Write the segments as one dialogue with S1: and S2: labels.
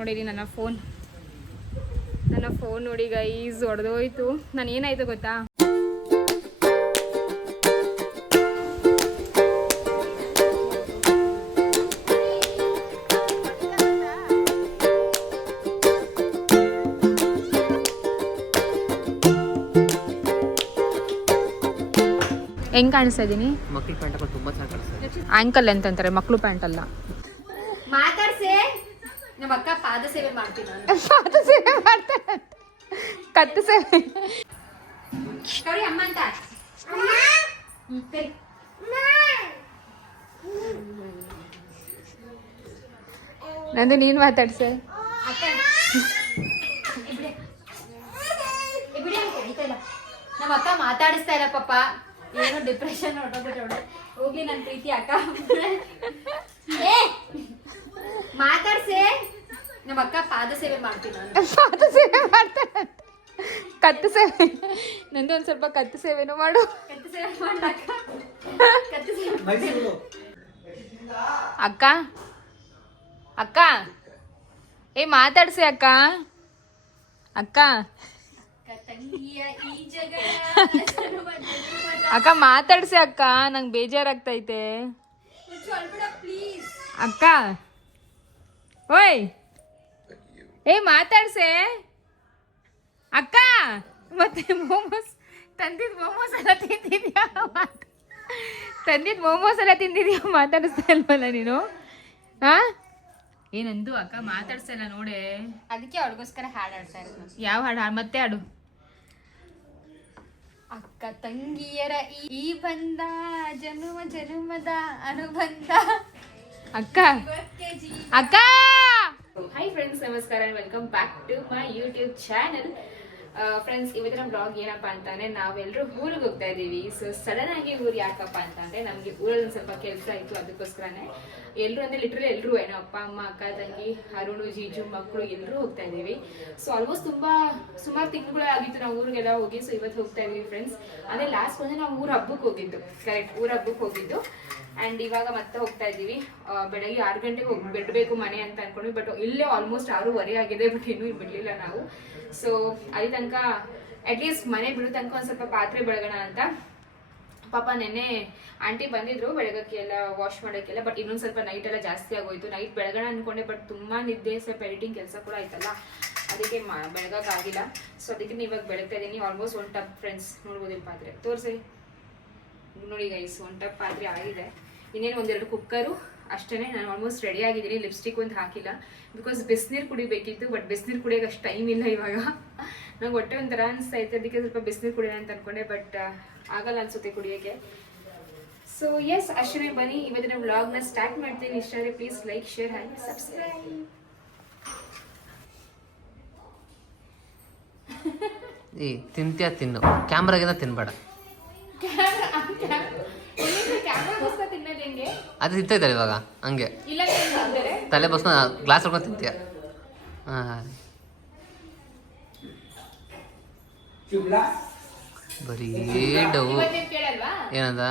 S1: ನೋಡಿರಿ ನನ್ನ ಫೋನ್ ನನ್ನ ಫೋನ್ ನೋಡಿ ಗೈಸ್ ಹೊಡೆದೋಯ್ತು ನಾನು ಏನಾಯ್ತು ಗೊತ್ತಾ? ಹೆಂಗ್ ಕಾಣಿಸ್ತಾ ಇದ್ದೀನಿ
S2: ಮಕ್ಳು ಪ್ಯಾಂಟ್ ತುಂಬಾ ಚೆನ್ನಾಗಿ ಕಾಣಿಸ್ತಾ
S1: ಆಂಕಲ್ ಅಂತ ಅಂತಾರೆ ಮಕ್ಳು ಪ್ಯಾಂಟ್ ಅಲ್ಲ.
S3: ಮಾತಾಡ್ಸೆ? ನಮ್ಮ ಅಕ್ಕ ಪಾದ ಸೇವೆ ಮಾಡ್ತೀನಿ
S1: ಪಾದ ಸೇವೆ ಮಾಡ್ತಾರೆ ಕತ್ತು ಸೇವೆ.
S3: ಕರಿ ಅಮ್ಮ ಅಂತ.
S1: ನಂದು ನೀನು
S3: ಮಾತಾಡಿ ಸರ್. ನಮ್ಮ ಅಕ್ಕ ಮಾತಾಡಿಸ್ತಾ ಇಲ್ಲ ಪಾಪ. ಏನೋ ಡಿಪ್ರೆಷನ್ ಹೊರಟೋಗ್ಬಿಟ್ಟು ಹೋಗ್ಲಿ ನನ್ನ ಪ್ರೀತಿ ಅಕ್ಕ. ಏ ಮಾತಾಡ್ಸೆ. ನಮ್ಮ ಅಕ್ಕ ಪಾದ ಸೇವೆ ಮಾಡ್ತೀನಿ ನಾನು.
S1: ಪಾದ ಸೇವೆ ಮಾಡ್ತಾರೆ ಕತ್ತು ಸೇವೆ. ನಂದು ಒಂದು ಸ್ವಲ್ಪ ಕತ್ತು ಸೇವೆನೂ ಮಾಡು.
S3: ಕತ್ತು ಸೇವೆ ಕತ್ತು ಸೇವೆ
S1: ಅಕ್ಕ? ಅಕ್ಕ? ಏ ಮಾತಾಡ್ಸಿ ಅಕ್ಕ. ಅಕ್ಕ? ಅಕ್ಕ ಮಾತಾಡ್ಸಿ ಅಕ್ಕ. ನಂಗೆ ಬೇಜಾರಾಗ್ತೈತೆ. ಅಕ್ಕ? ಓಯ್. ಏ ಮಾತಾಡ್ಸೆ. ಅಕ್ಕ ಮತ್ತೆ ಮೋಮೋಸ್ ತಂದಿದ್ ಮೋಮೋಸ್ ಎಲ್ಲ ತಿಂದಿದ್ಯಾ? ತಂದಿದ್ ಮೋಮೋಸ್ ಎಲ್ಲ ತಿಂದಿದ್ಯಾ? ಮಾತಾಡಿಸ್ತಾ ಇಲ್ವಲ್ಲ ನೀನು? ಹಾ ಏನಂದು ಅಕ್ಕ ಮಾತಾಡ್ಸಲ್ಲ ಇಲ್ಲ ನೋಡೆ.
S3: ಅದಕ್ಕೆ ಅವ್ರಿಗೋಸ್ಕರ ಹಾಡು ಹಾಡ್ತಾ ಇರೋದು.
S1: ಯಾವ ಹಾಡು? ಹಾಡು ಮತ್ತೆ ಹಾಡು.
S3: ಅಕ್ಕ ತಂಗಿಯರ ಈ ಬಂದ ಜನುಮ ಜನುಮದ ಅನುಬಂಧ.
S1: ಅಕ್ಕ. ಅಕ್ಕ. ಹಾಯ್ ಫ್ರೆಂಡ್ಸ್ ನಮಸ್ಕಾರ welcome back to my YouTube channel friends ಇವತ್ತಿನ ಬ್ಲಾಗ್ ಏನಪ್ಪಾ ಅಂತಂದ್ರೆ ನಾವೆಲ್ಲರೂ ಊರಿಗೆ ಹೋಗ್ತಾ ಇದೀವಿ. ಸೊ ಸಡನ್ ಆಗಿ ಊರು ಯಾಕಪ್ಪ ಅಂತಂದ್ರೆ ನಮಗೆ ಊರಲ್ಲಿ ಸ್ವಲ್ಪ ಕೆಲಸ ಇತ್ತು, ಅದಕ್ಕೋಸ್ಕರನೇ. ಎಲ್ಲರೂ ಅಂದ್ರೆ ಲಿಟ್ರಲಿ ಎಲ್ಲರೂ ಏನೋ ಅಪ್ಪ ಅಮ್ಮ, ಅಕ್ಕ, ತಂಗಿ, ಅರುಣು, ಜೀಜು ಮಕ್ಕಳು ಎಲ್ಲರೂ ಹೋಗ್ತಾ ಇದೀವಿ ಸೊ ಆಲ್ಮೋಸ್ಟ್ ತುಂಬಾ, ಸುಮಾರು ತಿಂಗಳು ಆಗಿತ್ತು ನಾವು ಊರಿಗೆಲ್ಲ ಹೋಗಿ. ಸೊ ಇವತ್ತು ಹೋಗ್ತಾ ಇದೀವಿ ಫ್ರೆಂಡ್ಸ್ ಅಂದ್ರೆ ಲಾಸ್ಟ್ ಬಂದು ನಾವು ಊರ ಹಬ್ಬಕ್ಕೆ ಹೋಗಿದ್ದು. ಕರೆಕ್ಟ್ ಊರ ಹಬ್ಬಕ್ಕೆ ಹೋಗಿದ್ದು. ಅಂಡ್ ಇವಾಗ ಮತ್ತೆ ಹೋಗ್ತಾ ಇದೀವಿ ಬೆಳಗ್ಗೆ ಆರು ಗಂಟೆಗೆ ಹೋಗಿ ಬಿಡಬೇಕು ಮನೆ ಅಂತ ಅನ್ಕೊಂಡ್ವಿ. ಬಟ್ ಇಲ್ಲೇ ಆಲ್ಮೋಸ್ಟ್ ಆರೂವರೆ ಆಗಿದೆ. ಬಟ್ ಇನ್ನೂ ಬಿಡ್ಲಿಲ್ಲ ನಾವು. ಸೊ ಅಲ್ಲಿ ತನಕ ಅಟ್ಲೀಸ್ಟ್ ಮನೆ ಬಿಡೋ ತನಕ ಒಂದು ಸ್ವಲ್ಪ ಪಾತ್ರೆ ಬೆಳಗೋಣ ಅಂತ. ಪಾಪ ನೆನ್ನೆ ಆಂಟಿ ಬಂದಿದ್ರು ಬೆಳಗಕ್ಕೆ ಎಲ್ಲ ವಾಶ್ ಮಾಡೋಕ್ಕೆಲ್ಲ ಬಟ್ ಇನ್ನೊಂದು ಸ್ವಲ್ಪ ನೈಟ್ ಎಲ್ಲ ಜಾಸ್ತಿ ಆಗೋಯ್ತು. ನೈಟ್ ಬೆಳಗಣ ಅನ್ಕೊಂಡೆ ಬಟ್ ತುಂಬಾ ನಿದ್ದೆ, ಸ್ವಲ್ಪ ಎಡಿಟಿಂಗ್ ಕೆಲಸ ಕೂಡ ಆಯ್ತಲ್ಲ. ಅದಕ್ಕೆ ಬೆಳಗಾಗಿಲ್ಲ ಸೊ ಅದಕ್ಕೆ ಇವಾಗ ಬೆಳಗ್ತಾ ಇದೀನಿ. ಆಲ್ಮೋಸ್ಟ್ ಒನ್ ಟಪ್ ಫ್ರೆಂಡ್ಸ್ ನೋಡ್ಬೋದು ಪಾತ್ರೆ ತೋರಿಸಿ. ನೋಡಿ ಗೈಸ್ ಒನ್ ಟಪ್ ಪಾತ್ರೆ ಆಗಿದೆ. ಇನ್ನೇನು ಒಂದೆರಡು ಕುಕ್ಕರು ಅಷ್ಟೇ ನಾನು ಆಲ್ಮೋಸ್ಟ್ ರೆಡಿ ಆಗಿದ್ದೀನಿ ಲಿಪ್ಸ್ಟಿಕ್ ಒಂದು ಹಾಕಿಲ್ಲ. ಬಿಕಾಸ್ ಬಿಸಿನೀರು ಕುಡಿಬೇಕಿತ್ತು ಬಟ್ ಬಿಸಿನೀರು ಕುಡಿಯೋಕೆ ಅಷ್ಟು ಟೈಮ್ ಇಲ್ಲ ಇವಾಗ. ನಂಗೆ ಹೊಟ್ಟೆ ಒಂಥರ ಅನಿಸ್ತೈತೆ ಅದಕ್ಕೆ ಸ್ವಲ್ಪ ಬಿಸಿನೀರು ಕುಡಿಯೋಣ ಅಂತ ಅಂದ್ಕೊಂಡೆ ಬಟ್ ಆಗಲ್ಲ ಅನಿಸುತ್ತೆ ಕುಡಿಯೋಕ್ಕೆ. ಸೊ ಎಸ್ ಅಷ್ಟೇ ಬನ್ನಿ ಇವತ್ತಿನ ವ್ಲಾಗ್ನ ಸ್ಟಾರ್ಟ್ ಮಾಡ್ತೀನಿ. ಇಷ್ಟ ಆದರೆ please like share and subscribe
S2: ಏ ತಿಂತ್ಯಾ ತಿನ್ನು. ಕ್ಯಾಮ್ರಾಗಿಂದ ತಿನ್ಬೇಡ. ಅದು ತಿಂತಾಯಿದ್ದಾರೆ ಇವಾಗ ಹಂಗೆ. ತಲೆ ಬಸ್ನ ಗ್ಲಾಸ್ ಹೊಡ್ಕೊಂಡು ತಿಂತೀಯ? ಹಾಂ. ಬರೀ ಡವ್ ಏನದ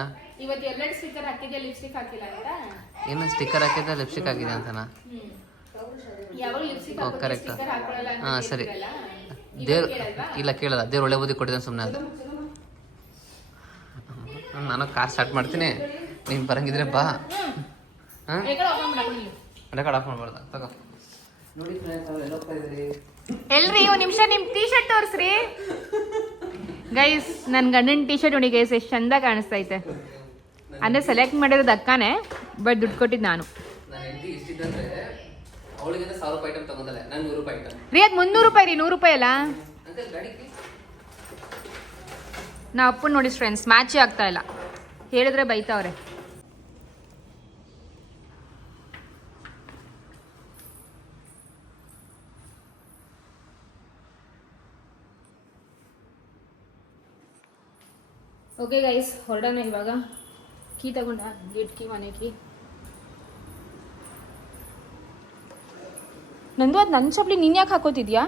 S2: ಏನು ಸ್ಟಿಕ್ಕರ್ ಹಾಕಿದ್ರೆ ಲಿಪ್ಸ್ಟಿಕ್ ಹಾಕಿದೆ ಅಂತನಾ? ಓ ಕರೆಕ್ಟ್ ಹಾಂ ಸರಿ? ದೇವ್ರು ಇಲ್ಲ ಕೇಳಲ್ಲ. ದೇವ್ರು ಒಳ್ಳೆ ಬುದ್ಧಿ ಕೊಟ್ಟಿದ್ದಾನೆ ಸುಮ್ಮನೆ ಅದು. ನಾನು ಕಾರ್ ಸ್ಟಾರ್ಟ್ ಮಾಡ್ತೀನಿ. ನೀನು ಬರಂಗಿದ್ರೆ ಬಾ. ಹಾಂ
S1: ರೆಕಾರ್ಡ್
S2: ಆಫ್ ಮಾಡ್ಬಾರ್ದ ತಗೋ. ನೋಡಿ ಫ್ರೆಂಡ್ಸ್ ಅವ್ರು ಹೋಗ್ತಾ ಇದ್ದೀರಿ?
S1: ಎಲ್ರಿ ಒಂದ್ ನಿಮಿಷ ನಿಮ್ಮ ಟೀ ಶರ್ಟ್ ತೋರಿಸ್ರಿ. ಗೈಸ್ ನನ್ ಗಂಡನ ಟೀ ಶರ್ಟ್ ನೋಡಿ ಗೈಸ್ ಎಷ್ಟು ಚಂದ ಕಾಣಿಸ್ತೈತೆ. ಅಂದ್ರೆ ಸೆಲೆಕ್ಟ್ ಮಾಡಿರೋದು ಅಕ್ಕನೇ ಬಟ್ ದುಡ್ಡು ಕೊಟ್ಟಿದ್ದು ನಾನು. ರೀ ಅದು ಮುನ್ನೂರು ರೂಪಾಯಿ ರೀ ನೂರು ರೂಪಾಯಿ ಅಲ್ಲ? ನಾ ಅಪ್ಪನ್ ನೋಡಿ ಫ್ರೆಂಡ್ಸ್ ಮ್ಯಾಚೇ ಆಗ್ತಾ ಇಲ್ಲ. ಹೇಳಿದ್ರೆ ಬೈತಾವ್ರೆ. ಓಕೆ ಗೈಸ್ ಹೊರಡೋಣ ಇವಾಗ. ಕೀ ತಗೊಂಡ. ಗೇಟ್ ಕೀ ಮನೆ ಕೀ ನಂದು ಅದು ನನ್ನ ಚಪ್ಪಲಿ ನೀನು ಯಾಕೆ ಹಾಕೋತಿದ್ಯಾ?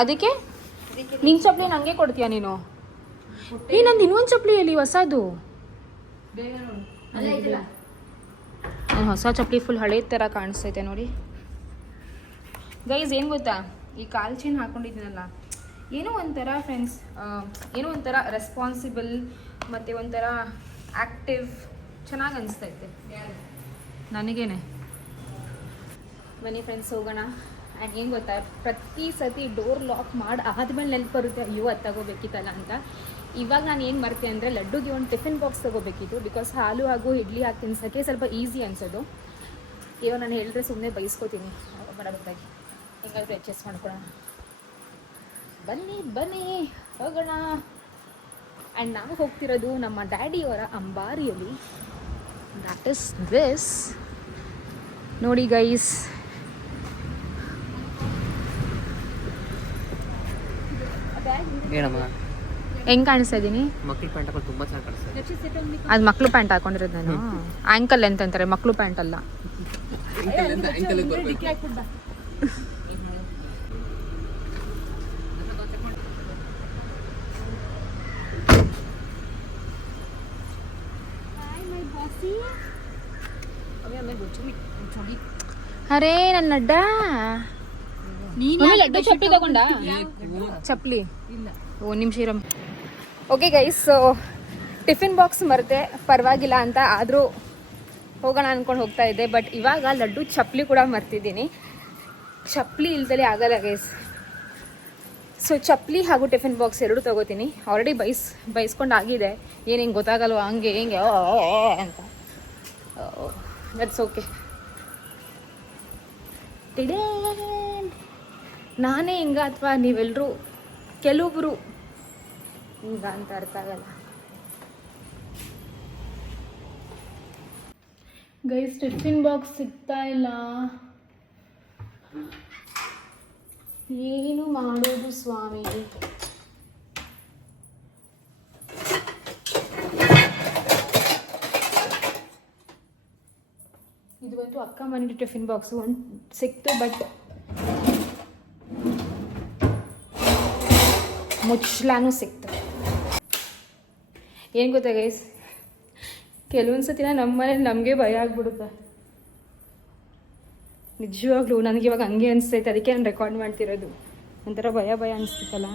S1: ಅದಕ್ಕೆ? ನಿನ್ ಚಪ್ಪಲಿ ನಂಗೆ ಕೊಡ್ತೀಯಾ ನೀನು? ಏ ನಂದು ಇನ್ನೊಂದು ಚಪ್ಪಲಿ ಎಲ್ಲಿ ಹೊಸದು? ಹೊಸ ಚಪ್ಪಲಿ ಫುಲ್ ಹಳೆ ಥರ ಕಾಣಿಸ್ತೈತೆ ನೋಡಿ. ಗೈಸ್ ಏನು ಗೊತ್ತಾ? ಈ ಕಾಲ್ ಚೈನ್ ಹಾಕೊಂಡಿದ್ದೀನಲ್ಲ ಏನೋ ಒಂಥರ ಫ್ರೆಂಡ್ಸ್ ಏನೋ ಒಂಥರ ರೆಸ್ಪಾನ್ಸಿಬಲ್ ಮತ್ತು ಒಂಥರ ಆ್ಯಕ್ಟಿವ್ ಚೆನ್ನಾಗಿ ಅನಿಸ್ತೈತೆ. ನನಗೇನೆ. ಬನ್ನಿ ಫ್ರೆಂಡ್ಸ್ ಹೋಗೋಣ. ಆ್ಯಂಡ್ ಏನು ಗೊತ್ತಾ, ಪ್ರತಿ ಸತಿ ಡೋರ್ ಲಾಕ್ ಮಾಡಿ ಆದ್ಮೇಲೆ ನೆನಪು ಬರುತ್ತೆ, ಅಯ್ಯೋ, ಅದು ತಗೋಬೇಕಿತ್ತಲ್ಲ ಅಂತ. ಇವಾಗ ನಾನು ಏನು ಮಾಡ್ತೀನಿ ಅಂದರೆ, ಲಡ್ಡುಗೆ ಒಂದು ಟಿಫಿನ್ ಬಾಕ್ಸ್ ತಗೋಬೇಕಿತ್ತು. ಬಿಕಾಸ್ ಹಾಲು ಹಾಗೂ ಇಡ್ಲಿ ಹಾಕಿ ತಿನ್ಸೋಕ್ಕೆ ಸ್ವಲ್ಪ ಈಸಿ ಅನಿಸೋದು. ಇವಾಗ ನಾನು ಹೇಳಿದ್ರೆ ಸುಮ್ಮನೆ ಬೈಸ್ಕೋತೀನಿ. ಬಡಬತ್ತಾಗಿ ಹೆಂಗಾದ್ರೂ ಅಡ್ಜಸ್ಟ್ ಮಾಡ್ಕೊಳ್ಳೋಣ. ಬನ್ನಿ ಬನ್ನಿ ಹೋಗೋಣ. ಆ್ಯಂಡ್ ನಾವು ಹೋಗ್ತಿರೋದು ನಮ್ಮ ಡ್ಯಾಡಿಯವರ ಅಂಬಾರಿಯಲ್ಲಿ. ದ್ಯಾಟ್ ಇಸ್ ದಿಸ್ ನೋಡಿ ಗೈಸ್
S2: ಏನಮ್ಮ?
S1: ಹೆಂಗ್ ಕಾಣಿಸ್ತಾ
S2: ಇದೀನಿ?
S1: ಅದ್ ಮಕ್ಳು ಪ್ಯಾಂಟ್ ಹಾಕೊಂಡಿರೋದು ನಾನು. ಆ್ಯಂಕಲ್ ಎಂತಂತಾರೆ ಅಂತಾರೆ ಮಕ್ಳು ಪ್ಯಾಂಟ್ ಅಲ್ಲ. ಅರೇ ನನ್ನ ಅಡ್ಡ. ಲಡ್ಡು ಚಪ್ಪಲಿ ತಗೊಂಡ? ಚಪ್ಪಲಿ. ಓ ನಿಮಿಷ ಇರಮ್ಮ okay guys so tiffin box ಮರೆತೆ ಪರವಾಗಿಲ್ಲ ಅಂತ ಆದರೂ ಹೋಗೋಣ ಅನ್ಕೊಂಡು ಹೋಗ್ತಾ ಇದ್ದೆ ಬಟ್ ಇವಾಗ ಲಡ್ಡು ಚಪ್ಪಲಿ ಕೂಡ ಮರ್ತಿದ್ದೀನಿ ಚಪ್ಪಲಿ ಇಲ್ದಲೇ ಆಗಲ್ಲ ಗೈಸ್ ಸೊ ಚಪ್ಪಲಿ ಹಾಗೂ ಟಿಫಿನ್ ಬಾಕ್ಸ್ ಎರಡು ತಗೋತೀನಿ. ಆಲ್ರೆಡಿ ಬೈಸ್ ಬೈಸ್ಕೊಂಡು ಆಗಿದೆ. ಏನೇನು ಹಿಂಗೆ ಗೊತ್ತಾಗಲ್ವ? ಹಂಗೆ ಹಿಂಗೆ ಅಂತ. ದಟ್ಸ್ ಓಕೆ ನಾನೇ ಹಿಂಗ ಅಥವಾ ನೀವೆಲ್ಲರೂ ಕೆಲವೊಬ್ರು ಹಿಂಗ ಅಂತ ಅರ್ಥ ಆಗಲ್ಲ. ಗೈಸ್ ಟಿಫಿನ್ ಬಾಕ್ಸ್ ಸಿಗ್ತಾ ಇಲ್ಲ. ಏನು ಮಾಡೋದು ಸ್ವಾಮಿ ಬಂತು ಅಕ್ಕ ಮನೆ ಟಿಫಿನ್ ಬಾಕ್ಸು ಒಂದು ಸಿಕ್ತು ಬಟ್ ಮುಚ್ಚಲಾನು ಸಿಕ್ತು. ಏನು ಗೊತ್ತಾ ಗೈಸ್ ಕೆಲವೊಂದು ಸತಿನ ನಮ್ಮ ಮನೇಲಿ ನಮಗೆ ಭಯ ಆಗ್ಬಿಡುತ್ತೆ. ನಿಜವಾಗ್ಲೂ, ನನಗೆ ಇವಾಗ ಹಂಗೆ ಅನಿಸ್ತೈತೆ, ಅದಕ್ಕೆ ನಾನು ರೆಕಾರ್ಡ್ ಮಾಡ್ತಿರೋದು. ಒಂಥರ ಭಯ ಭಯ ಅನಿಸ್ತೈತಲ್ಲ.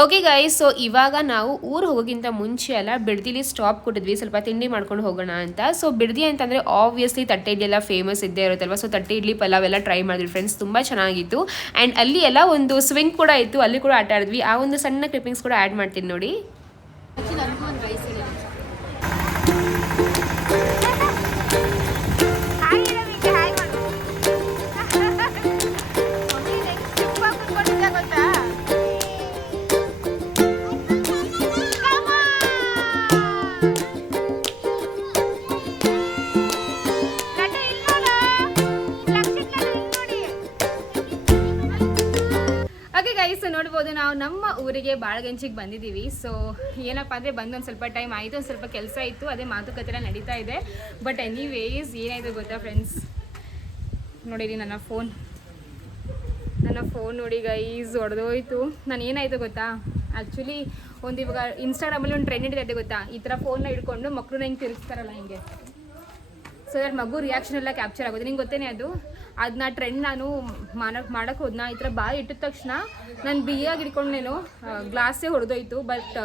S1: ಓಕೆ ಗೈಸ್ ಸೊ ಇವಾಗ ನಾವು ಊರು ಹೋಗೋಕ್ಕಿಂತ ಮುಂಚೆ ಅಲ್ಲ, ಬಿಡ್ದಿಲಿ ಸ್ಟಾಪ್ ಕೊಟ್ಟಿದ್ವಿ. ಸ್ವಲ್ಪ ತಿಂಡಿ ಮಾಡ್ಕೊಂಡು ಹೋಗೋಣ ಅಂತ. ಸೊ ಬಿಡ್ದಿ ಅಂತಂದರೆ ಆಬ್ವಿಯಸ್ಲಿ ತಟ್ಟೆ ಇಡ್ಲಿ ಎಲ್ಲ ಫೇಮಸ್ ಇದ್ದೇ ಇರುತ್ತಲ್ವ? ಸೊ ತಟ್ಟೆ ಇಡ್ಲಿ, ಪಲಾವ್ ಎಲ್ಲ ಟ್ರೈ ಮಾಡಿದ್ವಿ ಫ್ರೆಂಡ್ಸ್ ತುಂಬ ಚೆನ್ನಾಗಿತ್ತು. ಆ್ಯಂಡ್ ಅಲ್ಲಿ ಎಲ್ಲ ಒಂದು ಸ್ವಿಂಗ್ ಕೂಡ ಇತ್ತು. ಅಲ್ಲಿ ಕೂಡ ಆಟ ಆಡಿದ್ವಿ. ಆ ಒಂದು ಸಣ್ಣ ಕ್ಲಿಪ್ಪಿಂಗ್ಸ್ ಕೂಡ ಆ್ಯಡ್ ಮಾಡ್ತೀನಿ ನೋಡಿ. ನೋಡ್ಬೋದು ನಾವು ನಮ್ಮ ಊರಿಗೆ ಬಾಳಗಂಚಿಗೆ ಬಂದಿದ್ದೀವಿ. ಸೊ ಏನಪ್ಪ ಅಂದರೆ ಬಂದು ಒಂದು ಸ್ವಲ್ಪ ಟೈಮ್ ಆಯಿತು, ಒಂದು ಸ್ವಲ್ಪ ಕೆಲಸ ಇತ್ತು, ಅದೇ ಮಾತುಕತೆ ನಡೀತಾ ಇದೆ. ಬಟ್ ಎನಿವೇಸ್ ಏನಾಯಿತು ಗೊತ್ತಾ ಫ್ರೆಂಡ್ಸ್ ನೋಡಿರಿ ನನ್ನ ಫೋನ್ ನನ್ನ ಫೋನ್ ನೋಡಿ ಗೈಸ್ ಹೊಡೆದೋಯ್ತು ನಾನು ಏನಾಯಿತು ಗೊತ್ತಾ? ಆ್ಯಕ್ಚುಲಿ ಒಂದು ಇವಾಗ ಇನ್ಸ್ಟಾಗ್ರಾಮಲ್ಲಿ ಒಂದು ಟ್ರೆಂಡ್ ಇದೆ ಗೊತ್ತಾ? ಈ ಥರ ಫೋನ್ನ ಹಿಡ್ಕೊಂಡು ಮಕ್ಕಳನ್ನ ಹಿಂಗೆ ತಿರುಗಿಸ್ತಾರಲ್ಲ ಹಿಂಗೆ? ಸೊ ದಟ್ ಮಗು ರಿಯಾಕ್ಷನ್ ಎಲ್ಲ ಕ್ಯಾಪ್ಚರ್ ಆಗೋದು. ನಿಂಗೆ ಗೊತ್ತೇನೆ ಅದು? ಅದನ್ನ ಟ್ರೆಂಡ್ ನಾನು ಮಾಡೋಕೆ ಮಾಡೋಕ್ಕೆ ಹೋದ್ನ? ಈ ಥರ ಬಾಯಿ ಇಟ್ಟಿದ ತಕ್ಷಣ ನಾನು ಬಿಗಿಯಾಗಿ ಹಿಡ್ಕೊಂಡೇನು ಗ್ಲಾಸೇ ಹೊಡೆದೋಯ್ತು. ಬಟ್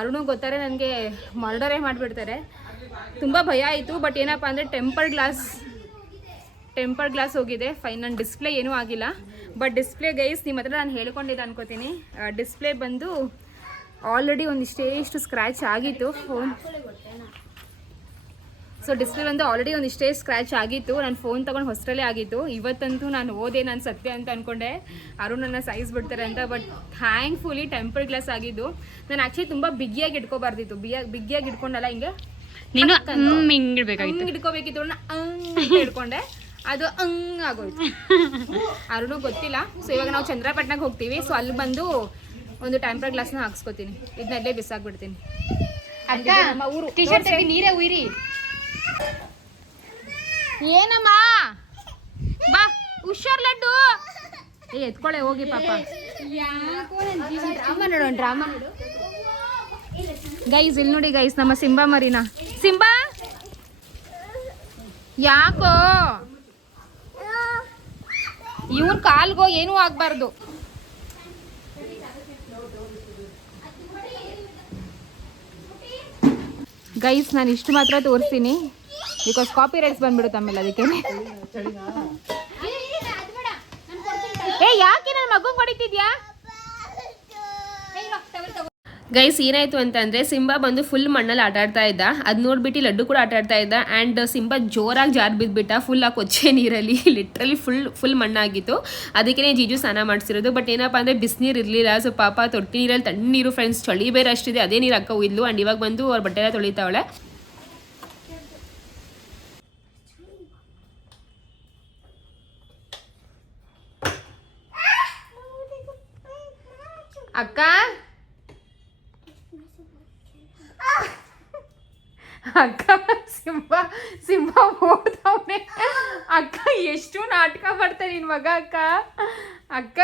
S1: ಅರುಣು ಗೊತ್ತಾರೆ ನನಗೆ ಮರ್ಡರೇ ಮಾಡಿಬಿಡ್ತಾರೆ. ತುಂಬ ಭಯ ಆಯಿತು ಬಟ್ ಏನಪ್ಪ ಅಂದರೆ ಟೆಂಪರ್ ಗ್ಲಾಸ್ ಟೆಂಪರ್ ಗ್ಲಾಸ್ ಹೋಗಿದೆ. ಫೈನ್ ನನ್ನ ಡಿಸ್ಪ್ಲೇ ಏನೂ ಆಗಿಲ್ಲ. ಬಟ್ ಡಿಸ್ಪ್ಲೇ ಗೈಸ್ ನಿಮ್ಮ ಹತ್ರ ನಾನು ಹೇಳ್ಕೊಂಡಿದ್ದೆ ಅನ್ಕೋತೀನಿ. ಡಿಸ್ಪ್ಲೇ ಬಂದು ಆಲ್ರೆಡಿ ಒಂದಿಷ್ಟೇ ಇಷ್ಟು ಸ್ಕ್ರ್ಯಾಚ್ ಆಗಿತ್ತು. ಫೋನ್ ಸೊ ಡಿಸ್ಪ್ಲೇ ಬಂದು ಆಲ್ರೆಡಿ ಒಂದಿಷ್ಟೇ ಸ್ಕ್ರ್ಯಾಚ್ ಆಗಿತ್ತು. ನಾನು ಫೋನ್ ತೊಗೊಂಡು ಹೊಸರಲ್ಲೇ ಆಗಿತ್ತು. ಇವತ್ತಂತೂ ನಾನು ಓದೆ ನಾನು ಸತ್ಯ ಅಂತ ಅಂದ್ಕೊಂಡೆ ಅರುಣ್ ನನ್ನ ಸೈಜ್ ಬಿಡ್ತಾರೆ ಅಂತ ಬಟ್ ಥ್ಯಾಂಕ್ಫುಲಿ ಟೆಂಪರ್ ಗ್ಲಾಸ್ ಆಗಿದ್ದು. ನಾನು ಆ್ಯಕ್ಚುಲಿ ತುಂಬ ಬಿಗಿಯಾಗಿ ಇಟ್ಕೋಬಾರ್ದಿತ್ತು. ಬಿಗಿಯಾಗಿ ಬಿಗಿಯಾಗಿ ಇಟ್ಕೊಂಡಲ್ಲ ಹಿಂಗೆ?
S4: ನೀನು
S1: ಟಕ್ ಅಂತ.
S4: ಹಿಂಗ್ ಇಡ್ಬೇಕಾಗಿತ್ತು
S1: ಹಂಗ್ ಹಿಡ್ಕೋಬೇಕಿತ್ತು. ಅವ್ನ ಅಂಗ್ ಹಿಡ್ಕೊಂಡೆ. ಅದು ಹಂಗ್ ಆಗೋಯ್ತು. ಅರುಣು ಗೊತ್ತಿಲ್ಲ. ಸೊ ಇವಾಗ ನಾವು ಚಂದ್ರಪಟ್ಟಣಕ್ಕೆ ಹೋಗ್ತೀವಿ. ಸೊ ಅಲ್ಲಿ ಬಂದು ಒಂದು ಟೆಂಪರ್ ಗ್ಲಾಸ್ನ ಹಾಕ್ಸ್ಕೊತೀನಿ. ಇದನ್ನಲ್ಲೇ ಬಿಸಾಕ್ಬಿಡ್ತೀನಿ.
S3: ಅಕ್ಕ
S1: ನಮ್ಮ ಊರು.
S3: ಟಿ ಶರ್ಟ್ ತೆಗಿ ಬಾ, ಹುಷಾರ್
S1: ಲಡ್ಡು. ಏ ಎತ್ಕೊಳ್ಳೆ ಹೋಗಿ ಪಾಪ.
S3: ನೋಡೋಣ ಡ್ರಾಮಾ
S1: ಗೈಸ್ ಇಲ್ಲಿ ನೋಡಿ ಗೈಸ್ ನಮ್ಮ ಸಿಂಬಾ ಮರಿನ. ಸಿಂಬಾ? ಯಾಕೋ? ಇವ್ರ ಕಾಲ್ಗೋ ಏನೂ ಆಗ್ಬಾರ್ದು. ಗೈಸ್ ನಾನು ಇಷ್ಟು ಮಾತ್ರ ತೋರಿಸ್ತೀನಿ. ಬಿಕಾಸ್ ಕಾಪಿ ರೈಟ್ಸ್ ಬಂದ್ಬಿಡುತ್ತೆ ಆಮೇಲೆ ಅದಕ್ಕೆ ಏ ಯಾಕೆ ನನ್ನ ಮಗು ಹೊಡಿತಿದ್ಯಾ? ಗೈಸ್ ಏನಾಯ್ತು ಅಂತಂದ್ರೆ ಸಿಂಬಾ ಬಂದು ಫುಲ್ ಮಣ್ಣಲ್ಲಿ ಆಟ ಆಡ್ತಾ ಇದ್ದ. ಅದ್ ನೋಡ್ಬಿಟ್ಟು ಲಡ್ಡು ಕೂಡ ಆಟ ಆಡ್ತಾ ಇದ್ದ. ಅಂಡ್ ಸಿಂಬಾ ಜೋರಾಗಿ ಜಾರ್ ಬಿದ್ಬಿಟ್ಟ ಫುಲ್ ಆ ಕೊಚ್ಚೆ ನೀರಲ್ಲಿ ಲಿಟ್ರಲಿ ಫುಲ್ ಫುಲ್ ಮಣ್ಣಾಗಿತ್ತು. ಅದಕ್ಕೆ ಜೀಜು ಸ್ನಾನ ಮಾಡಿಸಿರೋದು. ಬಟ್ ಏನಪ್ಪ ಅಂದ್ರೆ ಬಿಸಿನೀರು ಇರಲಿಲ್ಲ. ಸೊ ಪಾಪ ತೊಟ್ಟಿ ನೀರಲ್ಲಿ ತಣ್ಣೀರು ಫ್ರೆಂಡ್ಸ್ ಚಳಿ ಬೇರೆ ಅಷ್ಟಿದೆ. ಅದೇ ನೀರು ಅಕ್ಕ ಇದ್ಲು ಅಂಡ್ ಇವಾಗ ಬಂದು ಅವ್ರ ಬಟ್ಟೆ ಎಲ್ಲ ತೊಳಿತಾವಳೆ. ಅಕ್ಕ? ಅಕ್ಕ, ಸಿಂಹ ಸಿಂಹ ಓದವನೆ ಅಕ್ಕ, ಎಷ್ಟು ನಾಟಕ ಮಾಡ್ತಾನೆ ನಿನ್ ಮಗ ಅಕ್ಕ? ಅಕ್ಕ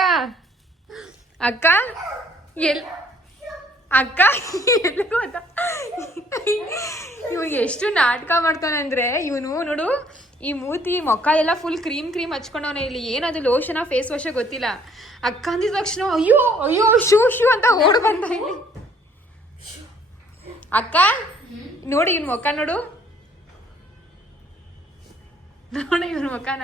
S1: ಅಕ್ಕ, ಎಲ್ ಅಕ್ಕ ಇವ್ನು ಎಷ್ಟು ನಾಟಕ ಮಾಡ್ತಾನಂದ್ರೆ ಇವನು ನೋಡು ಈ ಮೂತಿ ಮೊಕ್ಕ ಎಲ್ಲ ಫುಲ್ ಕ್ರೀಮ್ ಕ್ರೀಮ್ ಹಚ್ಕೊಂಡವನ ಇಲ್ಲಿ. ಏನದು ಲೋಷನ ಫೇಸ್ ವಾಶ ಗೊತ್ತಿಲ್ಲ. ಅಕ್ಕ ಅಂದಿದ ತಕ್ಷಣ ಅಯ್ಯೋ ಅಯ್ಯೋ ಶೂ ಶೂ ಅಂತ ಓಡ್ ಬಂದ ಇಲ್ಲಿ. ಅಕ್ಕ ನೋಡಿ ಇವ್ನ ಮುಖ ನೋಡು. ನೋಡು ಇವ್ರ ಮುಖನ.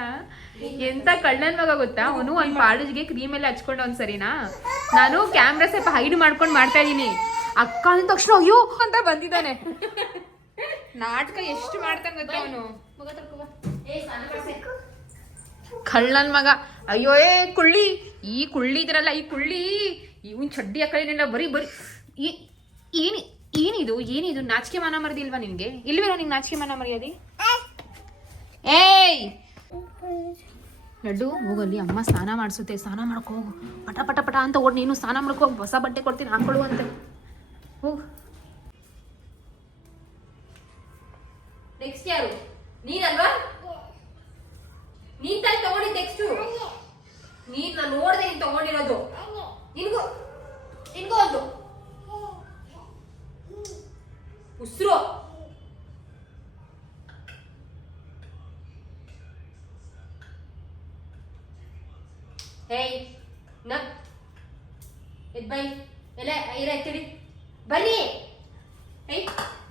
S1: ಎಂತ ಕಳ್ಳನ್ ಮಗ ಗೊತ್ತಾ? ಅವನು ಒಂದ್ ಪಾಡುಜ್ಗೆ ಕ್ರೀಮ್ ಎಲ್ಲ ಹಚ್ಕೊಂಡ ಒಂದ್ ಸರಿನಾ? ನಾನು ಕ್ಯಾಮ್ರಾ ಸ್ವಲ್ಪ ಹೈಡ್ ಮಾಡ್ಕೊಂಡು ಮಾಡ್ತಾ ಇದೀನಿ ಅಕ್ಕ ಅಂದ ತಕ್ಷಣ ಅಯ್ಯೋ ಅಂತ ಬಂದಿದ್ದಾನೆ. ನಾಟಕ ಎಷ್ಟು ಮಾಡ್ತಾನೆ ಗೊತ್ತಾ ಅವನು? ಕಳ್ಳನ್ ಮಗ. ಅಯ್ಯೋ ಏ ಕುಳ್ಳಿ. ಈ ಕುಳ್ಳಿ ಇದ್ರಲ್ಲ ಈ ಕುಳ್ಳಿ. ಇವನ್ ಚಡ್ಡಿ ಹಾಕಲಿಲ್ಲ ಬರೀ ಬರೀ. ಈ- ಏನಿ ಏನಿದು ಏನಿದು? ನಾಚಿಕೆ ಮಾನ ಮರದಿಲ್ವಾ ನಿನ್ಗೆ? ಇಲ್ವೇನೋ ನಿಂಗೆ ನಾಚಿಕೆ ಮಾನ ಮರ್ಯಾದೆ? ಏಯ್! ಲಡ್ಡು ಹೋಗಲ್ಲಿ ಅಮ್ಮ ಸ್ನಾನ ಮಾಡಿಸುತ್ತೆ. ಸ್ನಾನ ಮಾಡ್ಕೊ ಹೋಗು. ಪಟ ಪಟ ಪಟ ಅಂತ ಓಡ್ ನೀನು ಸ್ನಾನ ಮಾಡ್ಕೊ ಹೊಸ ಬಟ್ಟೆ ಕೊಡ್ತೀನಿ ಹಾಕೊಳ್ಳು ಅಂತ. ಹೋಗು.
S3: ನೆಕ್ಸ್ಟ್ ಯಾರು? ನೀನಲ್ವಾ? ನೀನ್ ತಾಯಿ ತಗೊಂಡಿದ್ ನೆಕ್ಸ್ಟ್ ನೀನ್ ನಾನು ನೋಡ್ದೆ ನೀನ್ ತಗೊಂಡಿರೋದು. ನಿನ್ಗೂ ನಿನ್ಗೂ ಒಂದು. ಉಸಿರು ಹೇಯ್ ನಕ್ ಎದ್ ಬೈ ಎಲ್ಲ ಇರ ಎತ್ತಿಡಿ ಬನ್ನಿ. ಐ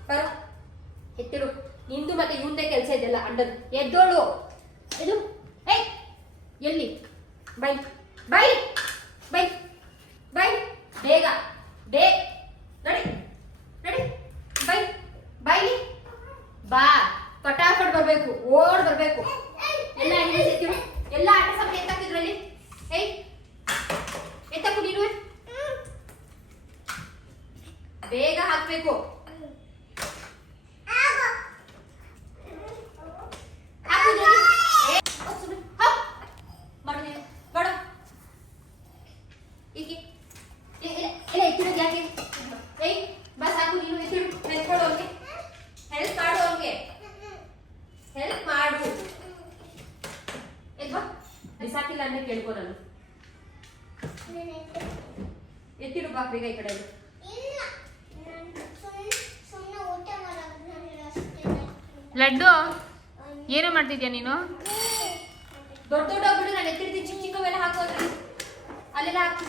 S3: ಬರೋ. ಎತ್ತಿರು. ನಿಂದು ಮತ್ತೆ ಇವಂದೇ ಕೆಲಸ ಇದೆಲ್ಲ ಅಂಡದು ಎದ್ದೋಳು. ಇದು ಐ ಎಲ್ಲಿ? ಬೈ. ಬೈ. ಬೈ. ಬೈ. ಬೇಗ. ಬೇ. ನಡಿ. ನಡಿ. ಬೈ. ಬೈ. ಬಾ. ಪಟಾಫಟ್ ಬರಬೇಕು. ಓಡ್ ಬರಬೇಕು. ಎಲ್ಲ ಎಲ್ಲ ಆಟ ಸಾಮಾನು ಎತ್ತಾಕಿದ್ರಲ್ಲಿ ಏಯ್ ಎತ್ತಕು ನೀನು ಬೇಗ ಹಾಕ್ಬೇಕು ಹಾಕಿದ್ರಲ್ಲಿ? ಏ, ಹೋಗ್ ಸುಮ್ನೆ, ಹೋಗ್. ಮಾಡು ನೀನು, ಮಾಡು. ಈಕೆ. ಏ, ಇಲ್ಲ, ಇಲ್ಲ, ಎತ್ತಿರೋದು ಯಾಕೆ? ಏಯ್, ಬಾ ಸಾಕು ನೀನು ಎತ್ತಿಡು. ಎತ್ಕೊಡು ಅವ್ನಿಗೆ. ಹೆಲ್ಪ್ ಮಾಡು ಅವ್ನಿಗೆ. ಹೆಲ್ಪ್ ಮಾಡು ಎದ್ ಬಾ. ಬಿಸಾಕಿಲ್ಲ ಅಂದ್ರೆ ಕೇಳ್ಕೊ ನಾನು. ಎತ್ತಿಡು ಬಾ ಬೇಗ ಈ ಕಡೆ
S1: ಲಡ್ಡು? ಏನು ಮಾಡ್ತಿದ್ಯಾ ನೀನು?
S3: ದೊಡ್ಡ ದೊಡ್ಡ ಬಿಡು ನಾನು ಎತ್ತಿರ್ತೀನಿ. ಚಿಕ್ಕ ಚಿಕ್ಕವೆಲ್ಲ ಹಾಕೋದ್ರಿ ಅಲ್ಲೆಲ್ಲ ಹಾಕಿ.